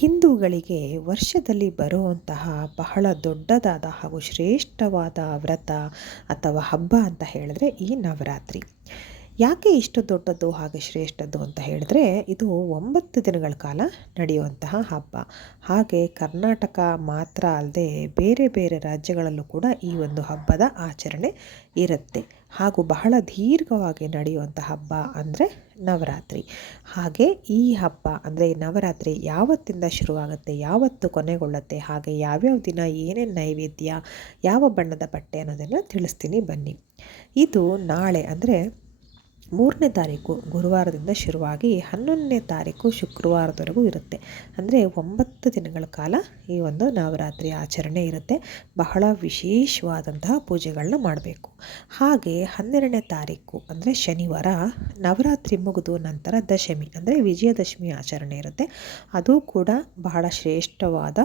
ಹಿಂದೂಗಳಿಗೆ ವರ್ಷದಲ್ಲಿ ಬರುವಂತಹ ಬಹಳ ದೊಡ್ಡದಾದ ಹಾಗೂ ಶ್ರೇಷ್ಠವಾದ ವ್ರತ ಅಥವಾ ಹಬ್ಬ ಅಂತ ಹೇಳಿದ್ರೆ ಈ ನವರಾತ್ರಿ. ಯಾಕೆ ಇಷ್ಟು ದೊಡ್ಡದು ಹಾಗೆ ಶ್ರೇಷ್ಠದ್ದು ಅಂತ ಹೇಳಿದ್ರೆ ಇದು ಒಂಬತ್ತು ದಿನಗಳ ಕಾಲ ನಡೆಯುವಂತಹ ಹಬ್ಬ. ಹಾಗೆ ಕರ್ನಾಟಕ ಮಾತ್ರ ಅಲ್ಲದೆ ಬೇರೆ ಬೇರೆ ರಾಜ್ಯಗಳಲ್ಲೂ ಕೂಡ ಈ ಒಂದು ಹಬ್ಬದ ಆಚರಣೆ ಇರುತ್ತೆ. ಹಾಗೂ ಬಹಳ ದೀರ್ಘವಾಗಿ ನಡೆಯುವಂಥ ಹಬ್ಬ ಅಂದರೆ ನವರಾತ್ರಿ. ಹಾಗೆ ಈ ಹಬ್ಬ ಅಂದರೆ ನವರಾತ್ರಿ ಯಾವತ್ತಿಂದ ಶುರುವಾಗುತ್ತೆ, ಯಾವತ್ತು ಕೊನೆಗೊಳ್ಳುತ್ತೆ, ಹಾಗೆ ಯಾವ್ಯಾವ ದಿನ ಏನೇನು ನೈವೇದ್ಯ, ಯಾವ ಬಣ್ಣದ ಬಟ್ಟೆ ಅನ್ನೋದನ್ನು ತಿಳಿಸ್ತೀನಿ ಬನ್ನಿ. ಇದು ನಾಳೆ ಅಂದರೆ ಮೂರನೇ ತಾರೀಕು ಗುರುವಾರದಿಂದ ಶುರುವಾಗಿ ಹನ್ನೊಂದನೇ ತಾರೀಕು ಶುಕ್ರವಾರದವರೆಗೂ ಇರುತ್ತೆ. ಅಂದರೆ ಒಂಬತ್ತು ದಿನಗಳ ಕಾಲ ಈ ಒಂದು ನವರಾತ್ರಿ ಆಚರಣೆ ಇರುತ್ತೆ. ಬಹಳ ವಿಶೇಷವಾದಂತಹ ಪೂಜೆಗಳನ್ನ ಮಾಡಬೇಕು. ಹಾಗೆ ಹನ್ನೆರಡನೇ ತಾರೀಕು ಅಂದರೆ ಶನಿವಾರ ನವರಾತ್ರಿ ಮುಗಿದು ನಂತರ ದಶಮಿ ಅಂದರೆ ವಿಜಯದಶಮಿ ಆಚರಣೆ ಇರುತ್ತೆ. ಅದು ಕೂಡ ಬಹಳ ಶ್ರೇಷ್ಠವಾದ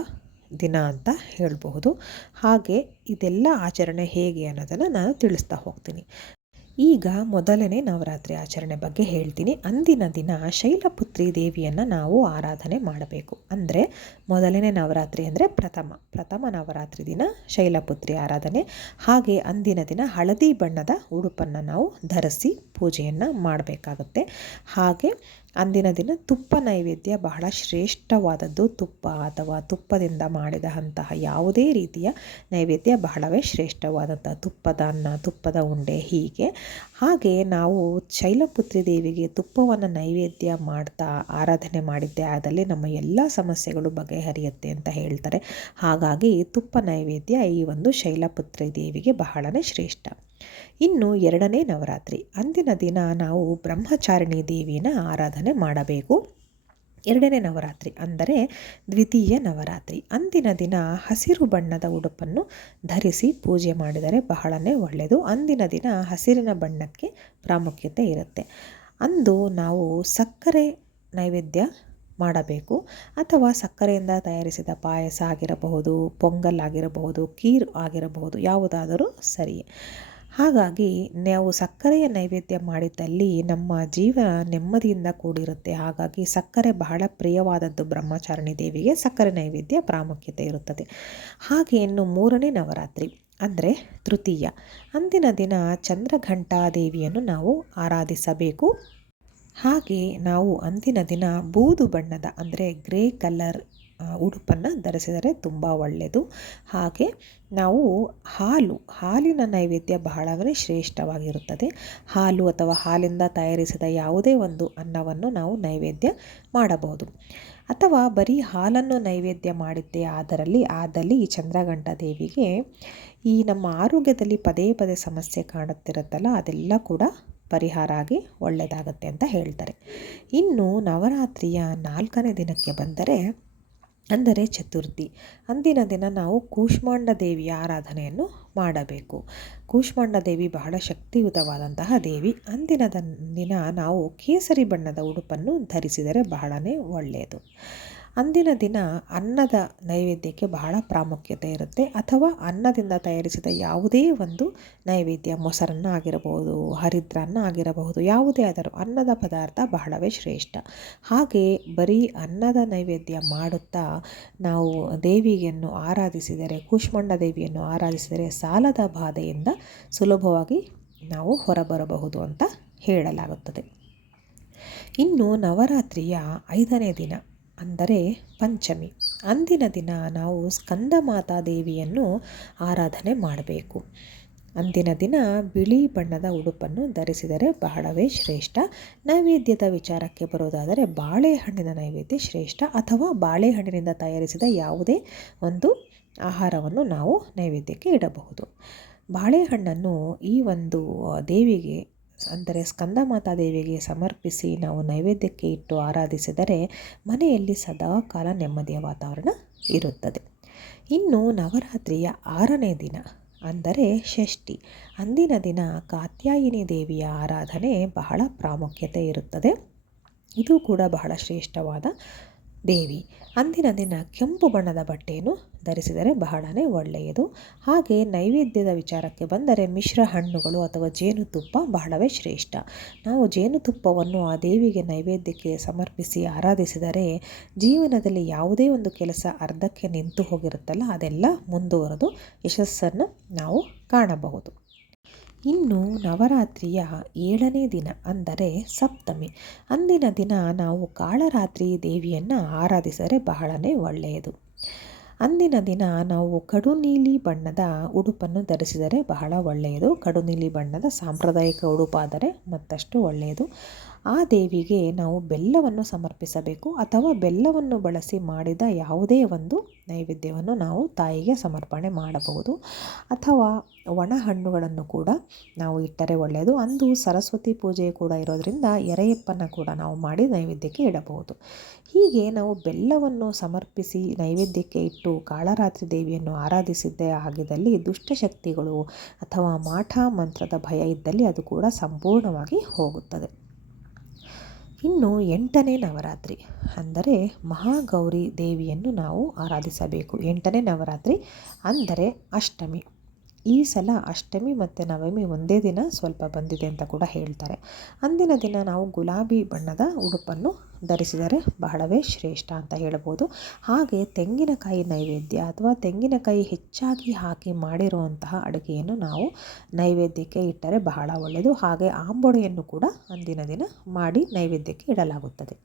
ದಿನ ಅಂತ ಹೇಳಬಹುದು. ಹಾಗೆ ಇದೆಲ್ಲ ಆಚರಣೆ ಹೇಗೆ ಅನ್ನೋದನ್ನು ನಾನು ತಿಳಿಸ್ತಾ ಹೋಗ್ತೀನಿ. ಈಗ ಮೊದಲನೇ ನವರಾತ್ರಿ ಆಚರಣೆ ಬಗ್ಗೆ ಹೇಳ್ತೀನಿ. ಅಂದಿನ ದಿನ ಶೈಲಪುತ್ರಿ ದೇವಿಯನ್ನು ನಾವು ಆರಾಧನೆ ಮಾಡಬೇಕು. ಅಂದರೆ ಮೊದಲನೇ ನವರಾತ್ರಿ ಅಂದರೆ ಪ್ರಥಮ. ಪ್ರಥಮ ನವರಾತ್ರಿ ದಿನ ಶೈಲಪುತ್ರಿ ಆರಾಧನೆ. ಹಾಗೆ ಅಂದಿನ ದಿನ ಹಳದಿ ಬಣ್ಣದ ಉಡುಪನ್ನು ನಾವು ಧರಿಸಿ ಪೂಜೆಯನ್ನು ಮಾಡಬೇಕಾಗುತ್ತೆ. ಹಾಗೆ ಅಂದಿನ ದಿನ ತುಪ್ಪ ನೈವೇದ್ಯ ಬಹಳ ಶ್ರೇಷ್ಠವಾದದ್ದು. ತುಪ್ಪ ಅಥವಾ ತುಪ್ಪದಿಂದ ಮಾಡಿದ ಅಂತಹ ಯಾವುದೇ ರೀತಿಯ ನೈವೇದ್ಯ ಬಹಳವೇ ಶ್ರೇಷ್ಠವಾದಂಥ ತುಪ್ಪದ ಅನ್ನ, ತುಪ್ಪದ ಉಂಡೆ ಹೀಗೆ. ಹಾಗೆ ನಾವು ಶೈಲಪುತ್ರಿ ದೇವಿಗೆ ತುಪ್ಪವನ್ನು ನೈವೇದ್ಯ ಮಾಡ್ತಾ ಆರಾಧನೆ ಮಾಡಿದ್ದೆ. ಆದಲ್ಲಿ ನಮ್ಮ ಎಲ್ಲ ಸಮಸ್ಯೆಗಳು ಬಗೆಹರಿಯುತ್ತೆ ಅಂತ ಹೇಳ್ತಾರೆ. ಹಾಗಾಗಿ ತುಪ್ಪ ನೈವೇದ್ಯ ಈ ಒಂದು ಶೈಲಪುತ್ರಿ ದೇವಿಗೆ ಬಹಳನೇ ಶ್ರೇಷ್ಠ. ಇನ್ನು ಎರಡನೇ ನವರಾತ್ರಿ. ಅಂದಿನ ದಿನ ನಾವು ಬ್ರಹ್ಮಚಾರಿಣಿ ದೇವಿನ ಆರಾಧನೆ ಮಾಡಬೇಕು. ಎರಡನೇ ನವರಾತ್ರಿ ಅಂದರೆ ದ್ವಿತೀಯ ನವರಾತ್ರಿ. ಅಂದಿನ ದಿನ ಹಸಿರು ಬಣ್ಣದ ಉಡುಪನ್ನು ಧರಿಸಿ ಪೂಜೆ ಮಾಡಿದರೆ ಬಹಳನೇ ಒಳ್ಳೆಯದು. ಅಂದಿನ ದಿನ ಹಸಿರಿನ ಬಣ್ಣಕ್ಕೆ ಪ್ರಾಮುಖ್ಯತೆ ಇರುತ್ತೆ. ಅಂದು ನಾವು ಸಕ್ಕರೆ ನೈವೇದ್ಯ ಮಾಡಬೇಕು. ಅಥವಾ ಸಕ್ಕರೆಯಿಂದ ತಯಾರಿಸಿದ ಪಾಯಸ ಆಗಿರಬಹುದು, ಪೊಂಗಲ್ ಆಗಿರಬಹುದು ಕೀರು ಆಗಿರಬಹುದು, ಯಾವುದಾದರೂ ಸರಿ ಹಾಗಾಗಿ ನಾವು ಸಕ್ಕರೆಯ ನೈವೇದ್ಯ ಮಾಡಿದ್ದಲ್ಲಿ ನಮ್ಮ ಜೀವ ನೆಮ್ಮದಿಯಿಂದ ಕೂಡಿರುತ್ತೆ. ಹಾಗಾಗಿ ಸಕ್ಕರೆ ಬಹಳ ಪ್ರಿಯವಾದದ್ದು ಬ್ರಹ್ಮಚಾರಿಣಿ ದೇವಿಗೆ ಸಕ್ಕರೆ ನೈವೇದ್ಯ ಪ್ರಾಮುಖ್ಯತೆ ಇರುತ್ತದೆ. ಹಾಗೆ ಇನ್ನು ಮೂರನೇ ನವರಾತ್ರಿ ಅಂದರೆ ತೃತೀಯ. ಅಂದಿನ ದಿನ ಚಂದ್ರಘಂಟಾ ದೇವಿಯನ್ನು ನಾವು ಆರಾಧಿಸಬೇಕು. ಹಾಗೆ ನಾವು ಅಂದಿನ ದಿನ ಬೂದು ಬಣ್ಣದ ಅಂದರೆ ಗ್ರೇ ಕಲರ್ ಉಡುಪನ್ನು ಧರಿಸಿದರೆ ತುಂಬ ಒಳ್ಳೆಯದು. ಹಾಗೆ ನಾವು ಹಾಲು, ಹಾಲಿನ ನೈವೇದ್ಯ ಬಹಳವೇ ಶ್ರೇಷ್ಠವಾಗಿರುತ್ತದೆ. ಹಾಲು ಅಥವಾ ಹಾಲಿಂದ ತಯಾರಿಸಿದ ಯಾವುದೇ ಒಂದು ಅನ್ನವನ್ನು ನಾವು ನೈವೇದ್ಯ ಮಾಡಬಹುದು. ಅಥವಾ ಬರೀ ಹಾಲನ್ನು ನೈವೇದ್ಯ ಮಾಡಿದ್ದೇ ಅದರಲ್ಲಿ ಆದಲ್ಲಿ ಚಂದ್ರಗಂಟ ದೇವಿಗೆ ಈ ನಮ್ಮ ಆರೋಗ್ಯದಲ್ಲಿ ಪದೇ ಪದೇ ಸಮಸ್ಯೆ ಕಾಣುತ್ತಿರುತ್ತಲ್ಲ, ಅದೆಲ್ಲ ಕೂಡ ಪರಿಹಾರ ಆಗಿ ಒಳ್ಳೆಯದಾಗತ್ತೆ ಅಂತ ಹೇಳ್ತಾರೆ. ಇನ್ನು ನವರಾತ್ರಿಯ ನಾಲ್ಕನೇ ದಿನಕ್ಕೆ ಬಂದರೆ ಅಂದರೆ ಚತುರ್ಥಿ. ಅಂದಿನ ದಿನ ನಾವು ಕೂಷ್ಮಾಂಡ ದೇವಿಯ ಆರಾಧನೆಯನ್ನು ಮಾಡಬೇಕು. ಕೂಷ್ಮಾಂಡ ದೇವಿ ಬಹಳ ಶಕ್ತಿಯುತವಾದಂತಹ ದೇವಿ. ಅಂದಿನ ದಿನ ನಾವು ಕೇಸರಿ ಬಣ್ಣದ ಉಡುಪನ್ನು ಧರಿಸಿದರೆ ಬಹಳನೇ ಒಳ್ಳೆಯದು. ಅಂದಿನ ದಿನ ಅನ್ನದ ನೈವೇದ್ಯಕ್ಕೆ ಬಹಳ ಪ್ರಾಮುಖ್ಯತೆ ಇರುತ್ತೆ. ಅಥವಾ ಅನ್ನದಿಂದ ತಯಾರಿಸಿದ ಯಾವುದೇ ಒಂದು ನೈವೇದ್ಯ, ಮೊಸರನ್ನ ಆಗಿರಬಹುದು ಹರಿದ್ರನ್ನ ಆಗಿರಬಹುದು, ಯಾವುದೇ ಆದರೂ ಅನ್ನದ ಪದಾರ್ಥ ಬಹಳವೇ ಶ್ರೇಷ್ಠ. ಹಾಗೆ ಬರೀ ಅನ್ನದ ನೈವೇದ್ಯ ಮಾಡುತ್ತಾ ನಾವು ದೇವಿಯನ್ನು ಆರಾಧಿಸಿದರೆ ಕೂಷ್ಮಂಡ ದೇವಿಯನ್ನು ಆರಾಧಿಸಿದರೆ ಸಾಲದ ಬಾಧೆಯಿಂದ ಸುಲಭವಾಗಿ ನಾವು ಹೊರಬರಬಹುದು ಅಂತ ಹೇಳಲಾಗುತ್ತದೆ. ಇನ್ನು ನವರಾತ್ರಿಯ ಐದನೇ ದಿನ. ಅಂದರೆ ಪಂಚಮಿ. ಅಂದಿನ ದಿನ ನಾವು ಸ್ಕಂದಮಾತಾ ದೇವಿಯನ್ನು ಆರಾಧನೆ ಮಾಡಬೇಕು. ಅಂದಿನ ದಿನ ಬಿಳಿ ಬಣ್ಣದ ಉಡುಪನ್ನು ಧರಿಸಿದರೆ ಬಹಳವೇ ಶ್ರೇಷ್ಠ. ನೈವೇದ್ಯದ ವಿಚಾರಕ್ಕೆ ಬರೋದಾದರೆ ಬಾಳೆಹಣ್ಣಿನ ನೈವೇದ್ಯ ಶ್ರೇಷ್ಠ ಅಥವಾ ಬಾಳೆಹಣ್ಣಿನಿಂದ ತಯಾರಿಸಿದ ಯಾವುದೇ ಒಂದು ಆಹಾರವನ್ನು ನಾವು ನೈವೇದ್ಯಕ್ಕೆ ಇಡಬಹುದು. ಬಾಳೆಹಣ್ಣನ್ನು ಈ ಒಂದು ದೇವಿಗೆ ಅಂದರೆ ಸ್ಕಂದ ದೇವಿಗೆ ಸಮರ್ಪಿಸಿ ನಾವು ನೈವೇದ್ಯಕ್ಕೆ ಇಟ್ಟು ಆರಾಧಿಸಿದರೆ ಮನೆಯಲ್ಲಿ ಸದಾ ಕಾಲ ನೆಮ್ಮದಿಯ ವಾತಾವರಣ ಇರುತ್ತದೆ. ಇನ್ನು ನವರಾತ್ರಿಯ ಆರನೇ ದಿನ, ಅಂದರೆ ಷಷ್ಠಿ, ಅಂದಿನ ದಿನ ಕಾತ್ಯಾಯಿನಿ ದೇವಿಯ ಆರಾಧನೆ ಬಹಳ ಪ್ರಾಮುಖ್ಯತೆ ಇರುತ್ತದೆ. ಇದು ಕೂಡ ಬಹಳ ಶ್ರೇಷ್ಠವಾದ ದೇವಿ, ಅಂದಿನ ದಿನ ಕೆಂಪು ಬಣ್ಣದ ಬಟ್ಟೆಯನ್ನು ಧರಿಸಿದರೆ ಬಹಳನೇ ಒಳ್ಳೆಯದು. ಹಾಗೆ ನೈವೇದ್ಯದ ವಿಚಾರಕ್ಕೆ ಬಂದರೆ ಮಿಶ್ರ ಹಣ್ಣುಗಳು ಅಥವಾ ಜೇನುತುಪ್ಪ ಬಹಳವೇ ಶ್ರೇಷ್ಠ. ನಾವು ಜೇನುತುಪ್ಪವನ್ನು ಆ ದೇವಿಗೆ ನೈವೇದ್ಯಕ್ಕೆ ಸಮರ್ಪಿಸಿ ಆರಾಧಿಸಿದರೆ ಜೀವನದಲ್ಲಿ ಯಾವುದೇ ಒಂದು ಕೆಲಸ ಅರ್ಧಕ್ಕೆ ನಿಂತು ಹೋಗಿರುತ್ತಲ್ಲ, ಅದೆಲ್ಲ ಮುಂದುವರೆದು ಯಶಸ್ಸನ್ನು ನಾವು ಕಾಣಬಹುದು. ಇನ್ನು ನವರಾತ್ರಿಯ ಏಳನೇ ದಿನ ಅಂದರೆ ಸಪ್ತಮಿ. ಅಂದಿನ ದಿನ ನಾವು ಕಾಳರಾತ್ರಿ ದೇವಿಯನ್ನು ಆರಾಧಿಸರೆ ಬಹಳನೇ ಒಳ್ಳೆಯದು. ಅಂದಿನ ದಿನ ನಾವು ಕಡು ನೀಲಿ ಬಣ್ಣದ ಉಡುಪನ್ನು ಧರಿಸಿದರೆ ಬಹಳ ಒಳ್ಳೆಯದು. ಕಡು ನೀಲಿ ಬಣ್ಣದ ಸಾಂಪ್ರದಾಯಿಕ ಉಡುಪಾದರೆ ಮತ್ತಷ್ಟು ಒಳ್ಳೆಯದು. ಆ ದೇವಿಗೆ ನಾವು ಬೆಲ್ಲವನ್ನು ಸಮರ್ಪಿಸಬೇಕು ಅಥವಾ ಬೆಲ್ಲವನ್ನು ಬಳಸಿ ಮಾಡಿದ ಯಾವುದೇ ಒಂದು ನೈವೇದ್ಯವನ್ನು ನಾವು ತಾಯಿಗೆ ಸಮರ್ಪಣೆ ಮಾಡಬಹುದು. ಅಥವಾ ಒಣ ಹಣ್ಣುಗಳನ್ನು ಕೂಡ ನಾವು ಇಟ್ಟರೆ ಒಳ್ಳೆಯದು. ಅಂದು ಸರಸ್ವತಿ ಪೂಜೆ ಕೂಡ ಇರೋದರಿಂದ ಎರೆಯಪ್ಪನ ಕೂಡ ನಾವು ಮಾಡಿ ನೈವೇದ್ಯಕ್ಕೆ ಇಡಬಹುದು. ಹೀಗೆ ನಾವು ಬೆಲ್ಲವನ್ನು ಸಮರ್ಪಿಸಿ ನೈವೇದ್ಯಕ್ಕೆ ಇಟ್ಟು ಕಾಳರಾತ್ರಿ ದೇವಿಯನ್ನು ಆರಾಧಿಸಿದ್ದೇ ಆಗಿದ್ದಲ್ಲಿ ದುಷ್ಟಶಕ್ತಿಗಳು ಅಥವಾ ಮಾಠ ಮಂತ್ರದ ಭಯ ಇದ್ದಲ್ಲಿ ಅದು ಕೂಡ ಸಂಪೂರ್ಣವಾಗಿ ಹೋಗುತ್ತದೆ. ಇನ್ನು ಎಂಟನೇ ನವರಾತ್ರಿ ಅಂದರೆ ಮಹಾಗೌರಿ ದೇವಿಯನ್ನು ನಾವು ಆರಾಧಿಸಬೇಕು. ಎಂಟನೇ ನವರಾತ್ರಿ ಅಂದರೆ ಅಷ್ಟಮಿ. ಈ ಸಲ ಅಷ್ಟಮಿ ಮತ್ತು ನವಮಿ ಒಂದೇ ದಿನ ಸ್ವಲ್ಪ ಬಂದಿದೆ ಅಂತ ಕೂಡ ಹೇಳ್ತಾರೆ. ಅಂದಿನ ದಿನ ನಾವು ಗುಲಾಬಿ ಬಣ್ಣದ ಉಡುಪನ್ನು ಧರಿಸಿದರೆ ಬಹಳವೇ ಶ್ರೇಷ್ಠ ಅಂತ ಹೇಳ್ಬೋದು. ಹಾಗೆ ತೆಂಗಿನಕಾಯಿ ನೈವೇದ್ಯ ಅಥವಾ ತೆಂಗಿನಕಾಯಿ ಹೆಚ್ಚಾಗಿ ಹಾಕಿ ಮಾಡಿರುವಂತಹ ಅಡುಗೆಯನ್ನು ನಾವು ನೈವೇದ್ಯಕ್ಕೆ ಇಟ್ಟರೆ ಬಹಳ ಒಳ್ಳೆಯದು. ಹಾಗೆ ಆಂಬೊಡೆಯನ್ನು ಕೂಡ ಅಂದಿನ ದಿನ ಮಾಡಿ ನೈವೇದ್ಯಕ್ಕೆ ಇಡಲಾಗುತ್ತದೆ.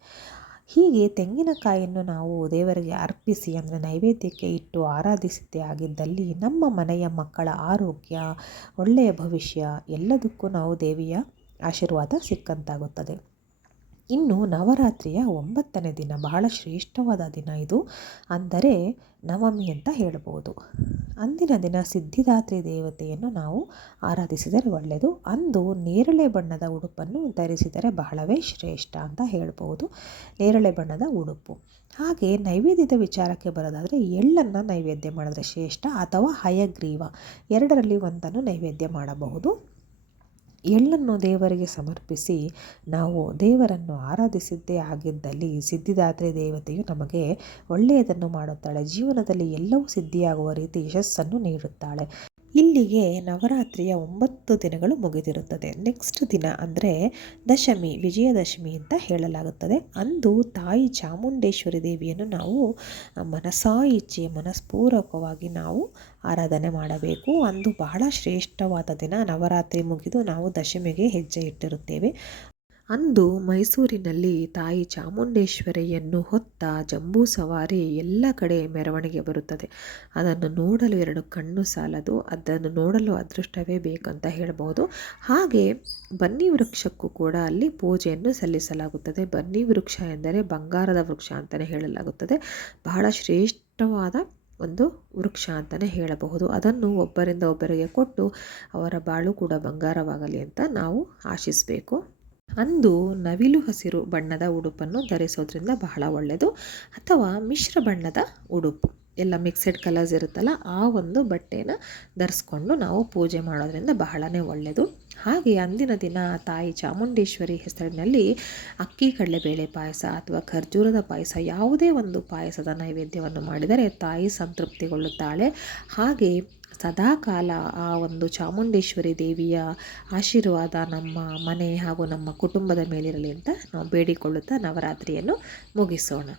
ಹೀಗೆ ತೆಂಗಿನಕಾಯಿಯನ್ನು ನಾವು ದೇವರಿಗೆ ಅರ್ಪಿಸಿ ಅಂದರೆ ನೈವೇದ್ಯಕ್ಕೆ ಇಟ್ಟು ಆರಾಧಿಸಿದ್ದೇ ಆಗಿದ್ದಲ್ಲಿ ನಮ್ಮ ಮನೆಯ ಮಕ್ಕಳ ಆರೋಗ್ಯ, ಒಳ್ಳೆಯ ಭವಿಷ್ಯ ಎಲ್ಲದಕ್ಕೂ ನಾವು ದೇವಿಯ ಆಶೀರ್ವಾದ ಸಿಕ್ಕಂತಾಗುತ್ತದೆ. ಇನ್ನು ನವರಾತ್ರಿಯ ಒಂಬತ್ತನೇ ದಿನ ಬಹಳ ಶ್ರೇಷ್ಠವಾದ ದಿನ ಇದು ಅಂದರೆ ನವಮಿ ಅಂತ ಹೇಳ್ಬೋದು. ಅಂದಿನ ದಿನ ಸಿದ್ಧಿದಾತ್ರಿ ದೇವತೆಯನ್ನು ನಾವು ಆರಾಧಿಸಿದರೆ ಒಳ್ಳೆಯದು. ಅಂದು ನೇರಳೆ ಬಣ್ಣದ ಉಡುಪನ್ನು ಧರಿಸಿದರೆ ಬಹಳವೇ ಶ್ರೇಷ್ಠ ಅಂತ ಹೇಳ್ಬೋದು. ನೇರಳೆ ಬಣ್ಣದ ಉಡುಪು. ಹಾಗೆ ನೈವೇದ್ಯದ ವಿಚಾರಕ್ಕೆ ಬರೋದಾದರೆ ಎಳ್ಳನ್ನು ನೈವೇದ್ಯ ಮಾಡಿದ್ರೆ ಶ್ರೇಷ್ಠ ಅಥವಾ ಹಯಗ್ರೀವ ಎರಡರಲ್ಲಿ ಒಂದನ್ನು ನೈವೇದ್ಯ ಮಾಡಬಹುದು. ಎಳ್ಳನ್ನು ದೇವರಿಗೆ ಸಮರ್ಪಿಸಿ ನಾವು ದೇವರನ್ನು ಆರಾಧಿಸಿದ್ದೇ ಆಗಿದ್ದಲ್ಲಿ ಸಿದ್ಧಿದಾತ್ರಿ ದೇವತೆಯು ನಮಗೆ ಒಳ್ಳೆಯದನ್ನು ಮಾಡುತ್ತಾಳೆ. ಜೀವನದಲ್ಲಿ ಎಲ್ಲವೂ ಸಿದ್ಧಿಯಾಗುವ ರೀತಿ ಯಶಸ್ಸನ್ನು ನೀಡುತ್ತಾಳೆ. ಇಲ್ಲಿಗೆ ನವರಾತ್ರಿಯ ಒಂಬತ್ತು ದಿನಗಳು ಮುಗಿದಿರುತ್ತದೆ. ನೆಕ್ಸ್ಟ್ ದಿನ ಅಂದರೆ ದಶಮಿ, ವಿಜಯದಶಮಿ ಅಂತ ಹೇಳಲಾಗುತ್ತದೆ. ಅಂದು ತಾಯಿ ಚಾಮುಂಡೇಶ್ವರಿ ದೇವಿಯನ್ನು ನಾವು ಮನಸಾ ಇಚ್ಛೆ ಮನಸ್ಪೂರ್ವಕವಾಗಿ ನಾವು ಆರಾಧನೆ ಮಾಡಬೇಕು. ಅಂದು ಬಹಳ ಶ್ರೇಷ್ಠವಾದ ದಿನ. ನವರಾತ್ರಿ ಮುಗಿದು ನಾವು ದಶಮಿಗೆ ಹೆಜ್ಜೆ ಇಟ್ಟಿರುತ್ತೇವೆ. ಅಂದು ಮೈಸೂರಿನಲ್ಲಿ ತಾಯಿ ಚಾಮುಂಡೇಶ್ವರಿಯನ್ನು ಹೊತ್ತ ಜಂಬೂ ಸವಾರಿ ಎಲ್ಲ ಕಡೆ ಮೆರವಣಿಗೆ ಬರುತ್ತದೆ. ಅದನ್ನು ನೋಡಲು ಎರಡು ಕಣ್ಣು ಸಾಲದು, ಅದನ್ನು ನೋಡಲು ಅದೃಷ್ಟವೇ ಬೇಕಂತ ಹೇಳಬಹುದು. ಹಾಗೆ ಬನ್ನಿ ವೃಕ್ಷಕ್ಕೂ ಕೂಡ ಅಲ್ಲಿ ಪೂಜೆಯನ್ನು ಸಲ್ಲಿಸಲಾಗುತ್ತದೆ. ಬನ್ನಿ ವೃಕ್ಷ ಎಂದರೆ ಬಂಗಾರದ ವೃಕ್ಷ ಅಂತಲೇ ಹೇಳಲಾಗುತ್ತದೆ. ಬಹಳ ಶ್ರೇಷ್ಠವಾದ ಒಂದು ವೃಕ್ಷ ಅಂತಲೇ ಹೇಳಬಹುದು. ಅದನ್ನು ಒಬ್ಬರಿಂದ ಒಬ್ಬರಿಗೆ ಕೊಟ್ಟು ಅವರ ಬಾಳು ಕೂಡ ಬಂಗಾರವಾಗಲಿ ಅಂತ ನಾವು ಆಶಿಸಬೇಕು. ಅಂದು ನವಿಲು ಹಸಿರು ಬಣ್ಣದ ಉಡುಪನ್ನು ಧರಿಸೋದ್ರಿಂದ ಬಹಳ ಒಳ್ಳೆಯದು. ಅಥವಾ ಮಿಶ್ರ ಬಣ್ಣದ ಉಡುಪು. ಎಲ್ಲ ಮಿಕ್ಸೆಡ್ ಕಲರ್ಸ್ ಇರುತ್ತಲ್ಲ, ಆ ಒಂದು ಬಟ್ಟೆನ ಧರಿಸ್ಕೊಂಡು ನಾವು ಪೂಜೆ ಮಾಡೋದ್ರಿಂದ ಬಹಳನೇ ಒಳ್ಳೆಯದು. ಹಾಗೆ ಅಂದಿನ ದಿನ ತಾಯಿ ಚಾಮುಂಡೇಶ್ವರಿ ಹೆಸರಿನಲ್ಲಿ ಅಕ್ಕಿ ಕಡಲೆಬೇಳೆ ಪಾಯಸ ಅಥವಾ ಖರ್ಜೂರದ ಪಾಯಸ ಯಾವುದೇ ಒಂದು ಪಾಯಸದ ನೈವೇದ್ಯವನ್ನು ಮಾಡಿದರೆ ತಾಯಿ ಸಂತೃಪ್ತಿಗೊಳ್ಳುತ್ತಾಳೆ. ಹಾಗೆ ಸದಾಕಾಲ ಆ ಒಂದು ಚಾಮುಂಡೇಶ್ವರಿ ದೇವಿಯ ಆಶೀರ್ವಾದ ನಮ್ಮ ಮನೆ ಹಾಗೂ ನಮ್ಮ ಕುಟುಂಬದ ಮೇಲಿರಲಿ ಅಂತ ನಾವು ಬೇಡಿಕೊಳ್ಳುತ್ತಾ ನವರಾತ್ರಿಯನ್ನು ಮುಗಿಸೋಣ.